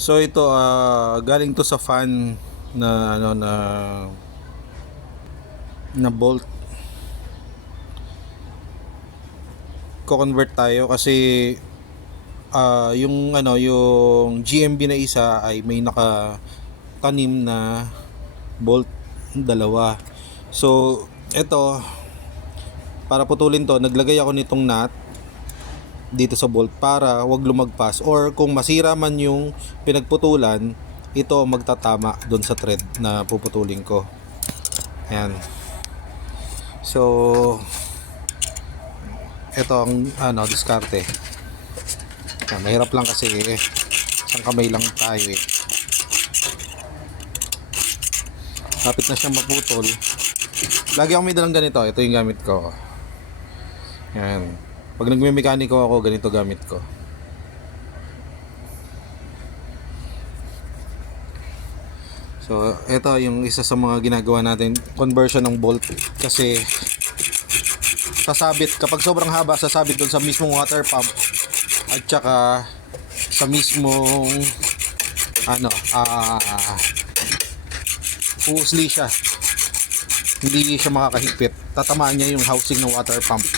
So ito galing to sa fan na na bolt. Ko-convert tayo kasi yung GMB na isa ay may nakatanim na bolt dalawa. So ito, para putulin to, naglagay ako nitong nut dito sa bolt para wag lumagpas, or kung masira man yung pinagputulan, ito magtatama doon sa thread na puputulin ko. Ayan. So ito ang diskarte. Ayan, mahirap lang kasi isang kamay lang tayo eh. Kapit na siya maputol. Lagi ako may dalang ganito. Ito yung gamit ko. Ayan. Pag nagme-mekaniko ako, ganito gamit ko. So, ito yung isa sa mga ginagawa natin, conversion ng bolt. Kasi sasabit, kapag sobrang haba, sasabit doon sa mismong water pump at saka sa mismong uusli siya. Hindi siya makakahigpit. Tatamaan niya yung housing ng water pump.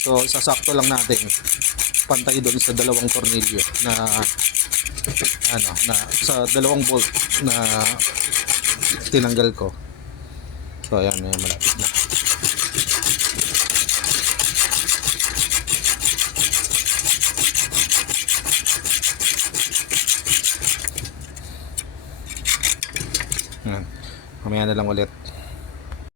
So, sasakto lang natin pantay doon sa dalawang tornilyo na sa dalawang bolt na tinanggal ko. So, ayan, malapit na. Ayan. Mamaya na lang ulit.